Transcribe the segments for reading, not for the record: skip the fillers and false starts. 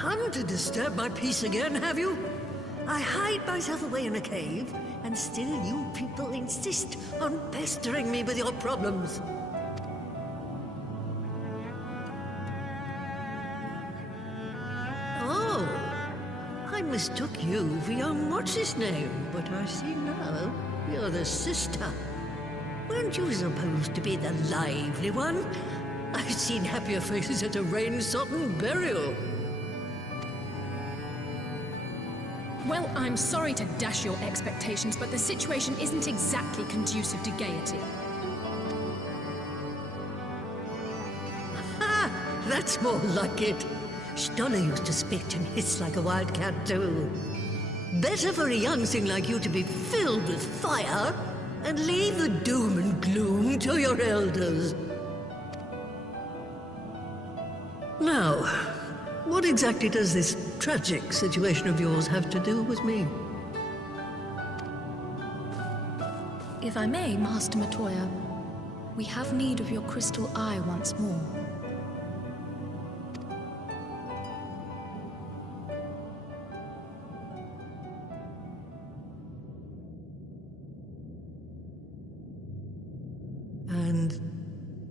Come to disturb my peace again, have you? I hide myself away in a cave, and still you people insist on pestering me with your problems. Oh, I mistook you for young what's-his-name, but I see now you're the sister. Weren't you supposed to be the lively one? I've seen happier faces at a rain-sodden burial. Well, I'm sorry to dash your expectations, but the situation isn't exactly conducive to gaiety. Ha! That's more like it. Stoller used to spit and hiss like a wildcat too. Better for a young thing like you to be filled with fire and leave the doom and gloom to your elders. Now, what exactly does this tragic situation of yours have to do with me? If I may, Master Matoya, we have need of your crystal eye once more. And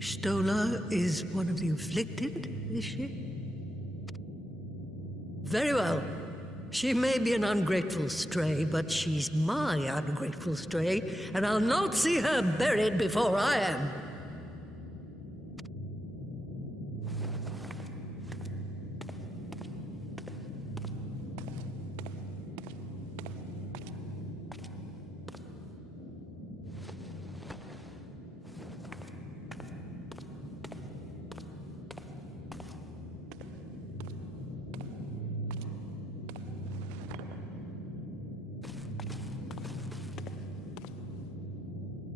Stola is one of the afflicted, is she? Very well. She may be an ungrateful stray, but she's my ungrateful stray, and I'll not see her buried before I am.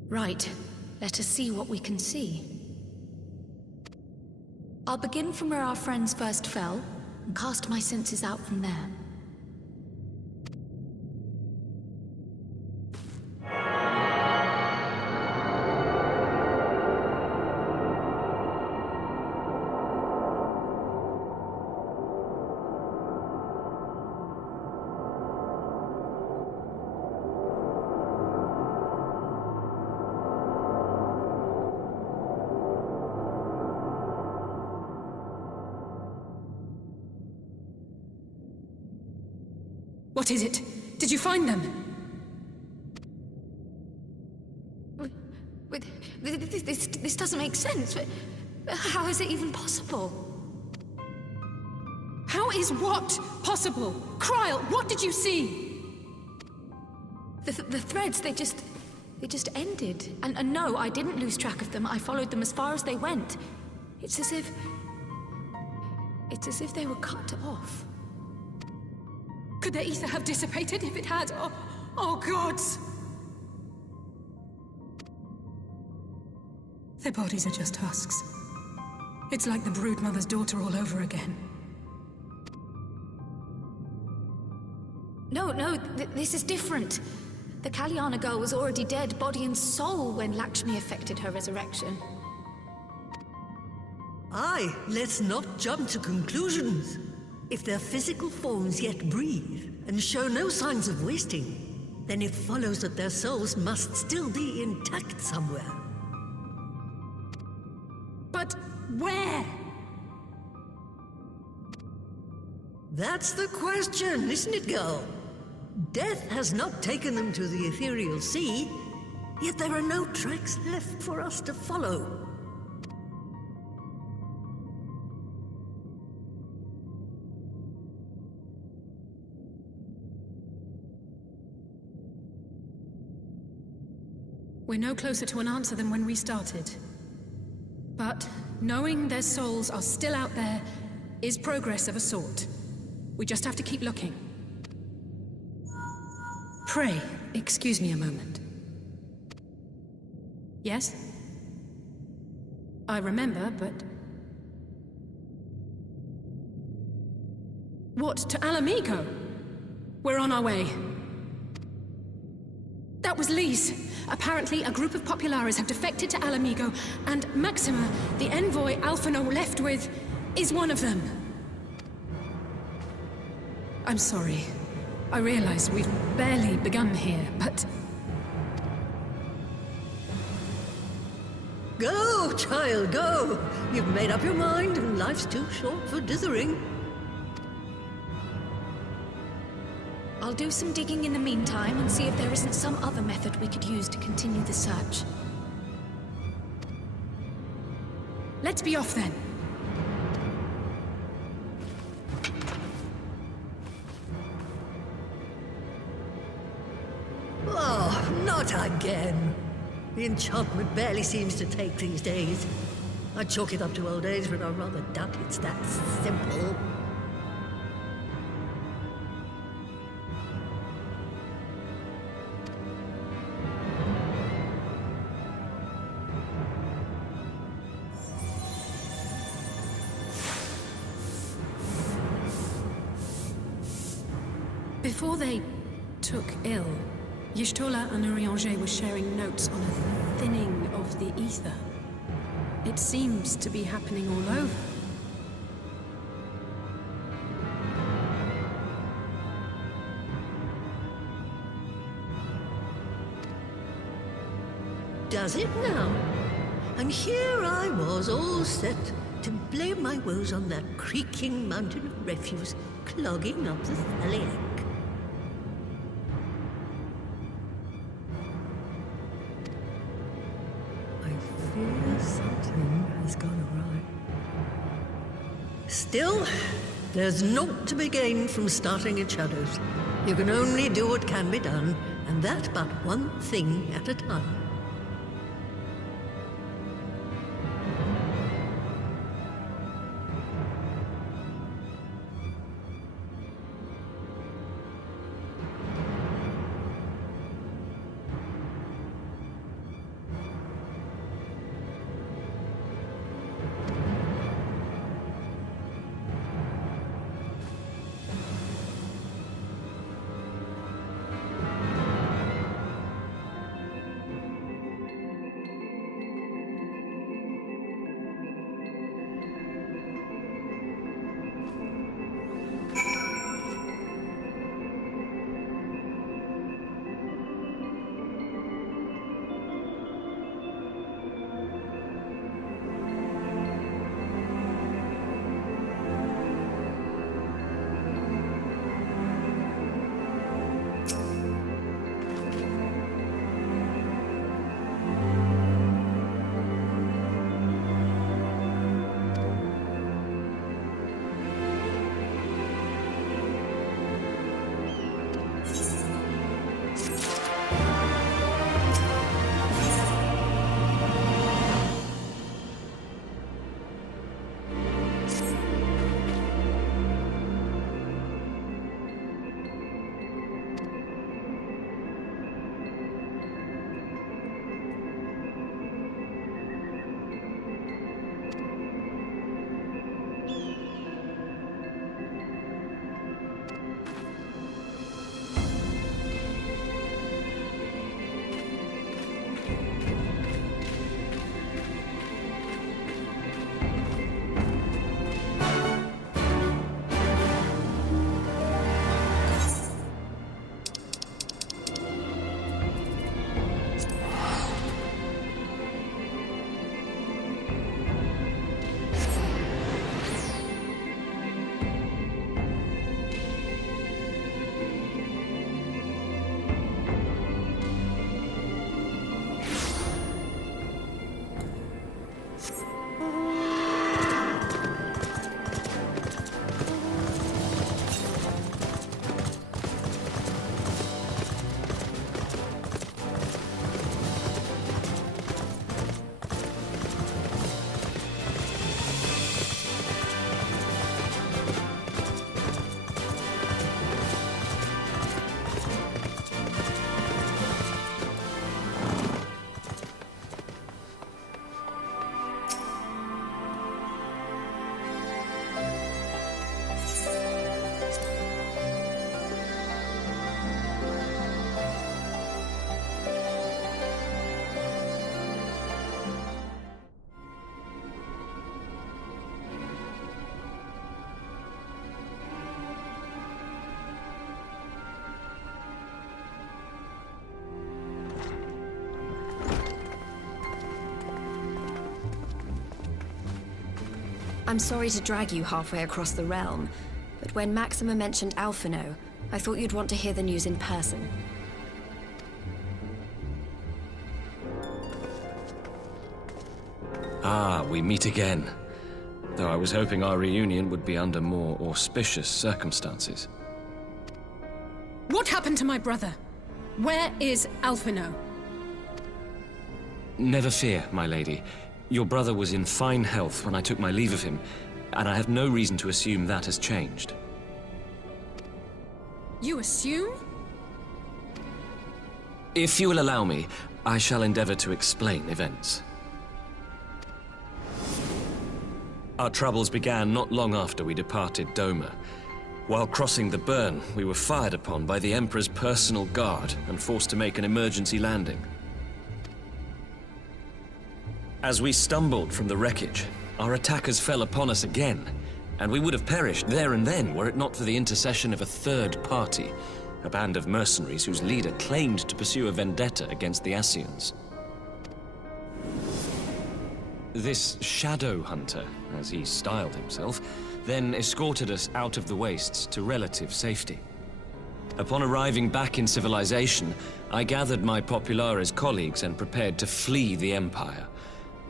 Right. Let us see what we can see. I'll begin from where our friends first fell, and cast my senses out from there. What is it? Did you find them? This doesn't make sense. How is it even possible? How is what possible? Kryl, what did you see? The threads, they just ended. And no, I didn't lose track of them. I followed them as far as they went. It's as if they were cut off. Could their ether have dissipated if it had? Oh gods! Their bodies are just husks. It's like the broodmother's daughter all over again. No, this is different. The Kalyana girl was already dead, body and soul, when Lakshmi effected her resurrection. Aye, let's not jump to conclusions. If their physical forms yet breathe and show no signs of wasting, then it follows that their souls must still be intact somewhere. But where? That's the question, isn't it, girl? Death has not taken them to the ethereal sea, yet there are no tracks left for us to follow. We're no closer to an answer than when we started. But knowing their souls are still out there is progress of a sort. We just have to keep looking. Pray, excuse me a moment. Yes? I remember, but... What, to Alamigo? We're on our way. That was Lise. Apparently, a group of Populares have defected to Alamigo, and Maxima, the envoy Alphino left with, is one of them. I'm sorry. I realize we've barely begun here, but... Go, child, go! You've made up your mind, and life's too short for dithering. I'll do some digging in the meantime and see if there isn't some other method we could use to continue the search. Let's be off then. Oh, not again. The enchantment barely seems to take these days. I chalk it up to old age, but I rather doubt it's that simple. Before they took ill, Y'shtola and Urianger were sharing notes on a thinning of the ether. It seems to be happening all over. Does it now? And here I was all set to blame my woes on that creaking mountain of refuse clogging up the Thaliac. I fear something has gone awry. Still, there's naught to be gained from starting in shadows. You can only do what can be done, and that but one thing at a time. I'm sorry to drag you halfway across the realm, but when Maxima mentioned Alphino, I thought you'd want to hear the news in person. Ah, we meet again. Though I was hoping our reunion would be under more auspicious circumstances. What happened to my brother? Where is Alphino? Never fear, my lady. Your brother was in fine health when I took my leave of him, and I have no reason to assume that has changed. You assume? If you will allow me, I shall endeavor to explain events. Our troubles began not long after we departed Doma. While crossing the burn, we were fired upon by the Emperor's personal guard and forced to make an emergency landing. As we stumbled from the wreckage, our attackers fell upon us again, and we would have perished there and then were it not for the intercession of a third party, a band of mercenaries whose leader claimed to pursue a vendetta against the Ascians. This Shadow Hunter, as he styled himself, then escorted us out of the wastes to relative safety. Upon arriving back in civilization, I gathered my Populares colleagues and prepared to flee the Empire.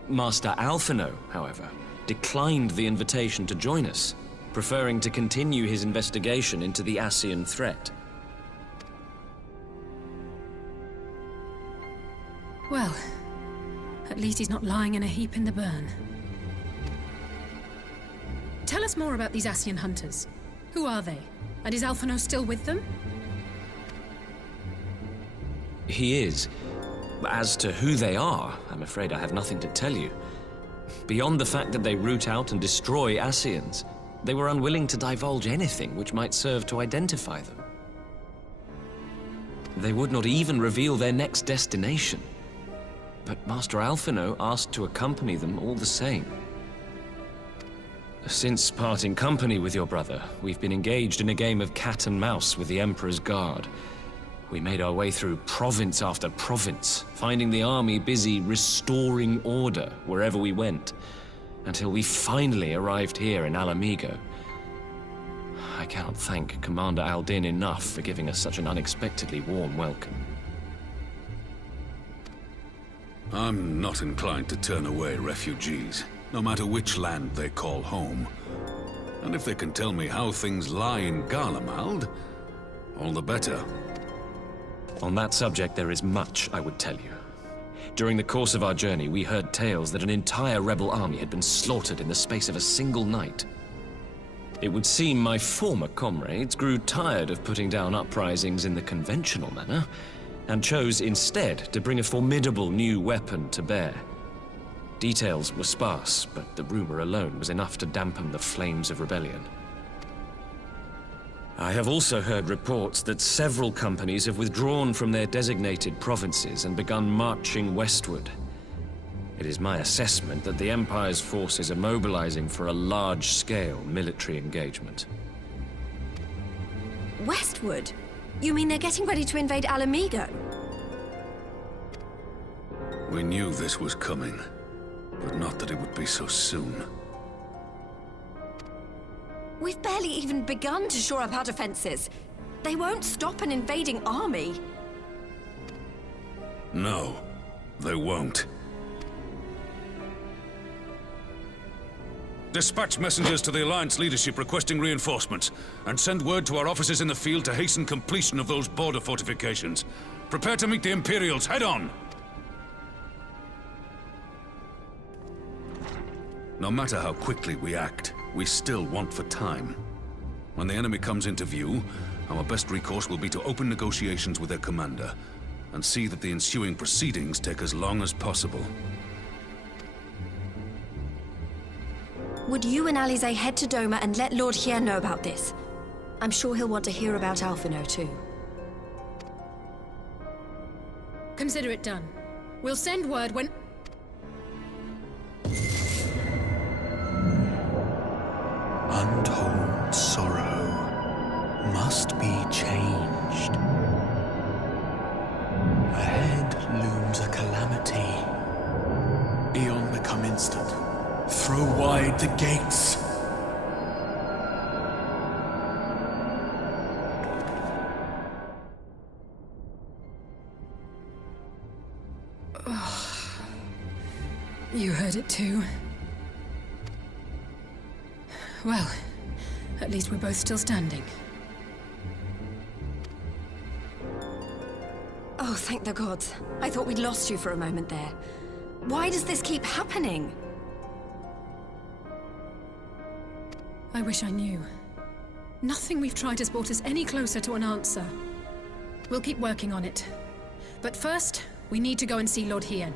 Master Alphino, however, declined the invitation to join us, preferring to continue his investigation into the Ascian threat. Well, at least he's not lying in a heap in the burn. Tell us more about these Ascian hunters. Who are they? And is Alphino still with them? He is. As to who they are, I'm afraid I have nothing to tell you. Beyond the fact that they root out and destroy Ascians, they were unwilling to divulge anything which might serve to identify them. They would not even reveal their next destination. But Master Alphino asked to accompany them all the same. Since parting company with your brother, we've been engaged in a game of cat and mouse with the Emperor's guard. We made our way through province after province, finding the army busy restoring order wherever we went, until we finally arrived here in Alamigo. I cannot thank Commander Aldin enough for giving us such an unexpectedly warm welcome. I'm not inclined to turn away refugees, no matter which land they call home. And if they can tell me how things lie in Garlemald, all the better. On that subject, there is much I would tell you. During the course of our journey, we heard tales that an entire rebel army had been slaughtered in the space of a single night. It would seem my former comrades grew tired of putting down uprisings in the conventional manner, and chose instead to bring a formidable new weapon to bear. Details were sparse, but the rumor alone was enough to dampen the flames of rebellion. I have also heard reports that several companies have withdrawn from their designated provinces and begun marching westward. It is my assessment that the Empire's forces are mobilizing for a large-scale military engagement. Westward? You mean they're getting ready to invade Alamigo? We knew this was coming, but not that it would be so soon. We've barely even begun to shore up our defenses. They won't stop an invading army. No, they won't. Dispatch messengers to the Alliance leadership requesting reinforcements, and send word to our officers in the field to hasten completion of those border fortifications. Prepare to meet the Imperials head-on! No matter how quickly we act, we still want for time. When the enemy comes into view, our best recourse will be to open negotiations with their commander, and see that the ensuing proceedings take as long as possible. Would you and Alize head to Doma and let Lord Hien know about this? I'm sure he'll want to hear about Alphino too. Consider it done. We'll send word when... Untold sorrow must be changed. Ahead looms a calamity. Eon become instant. Throw wide the gates. You heard it too. Well, at least we're both still standing. Oh, thank the gods. I thought we'd lost you for a moment there. Why does this keep happening? I wish I knew. Nothing we've tried has brought us any closer to an answer. We'll keep working on it. But first, we need to go and see Lord Hien.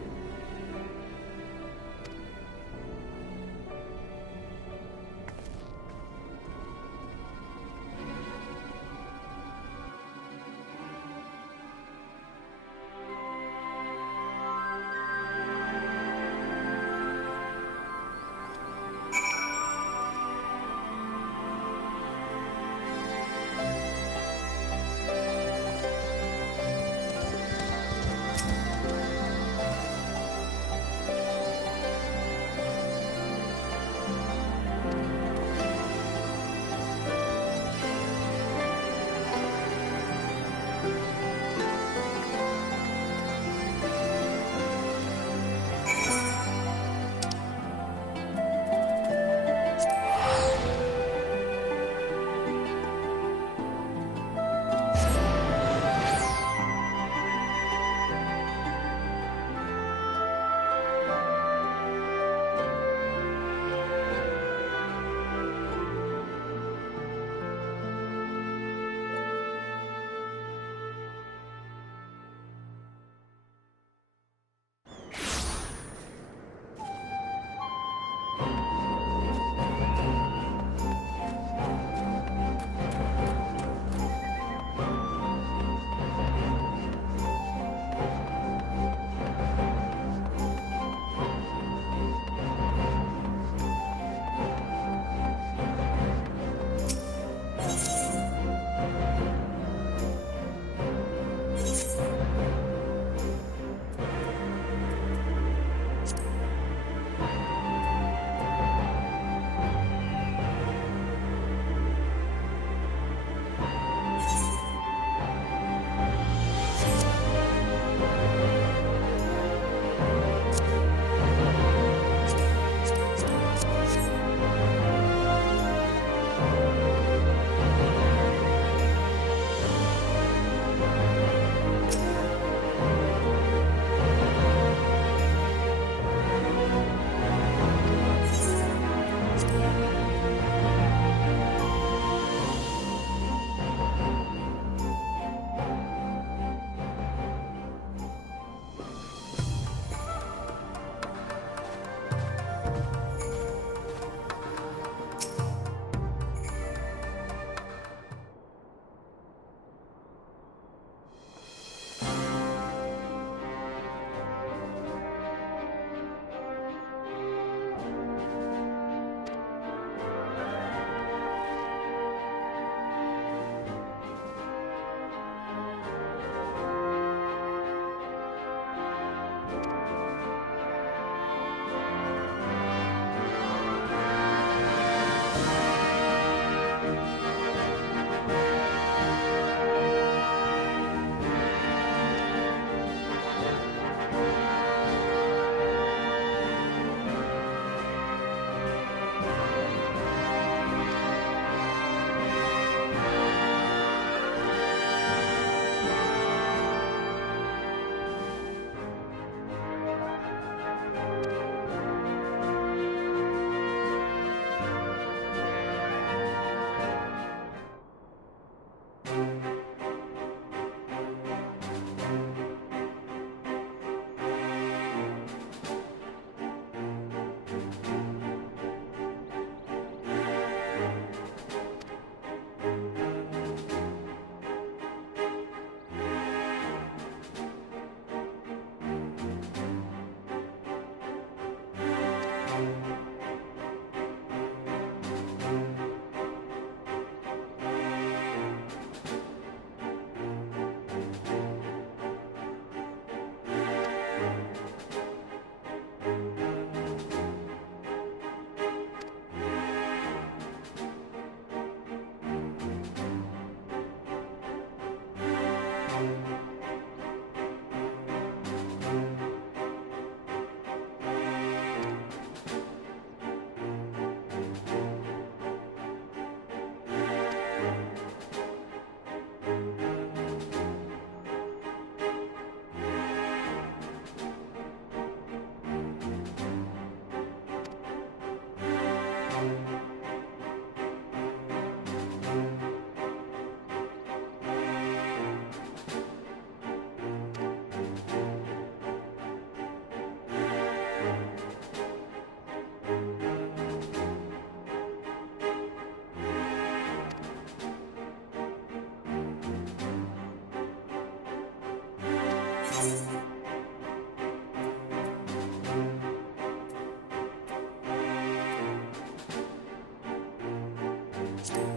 Stormblood.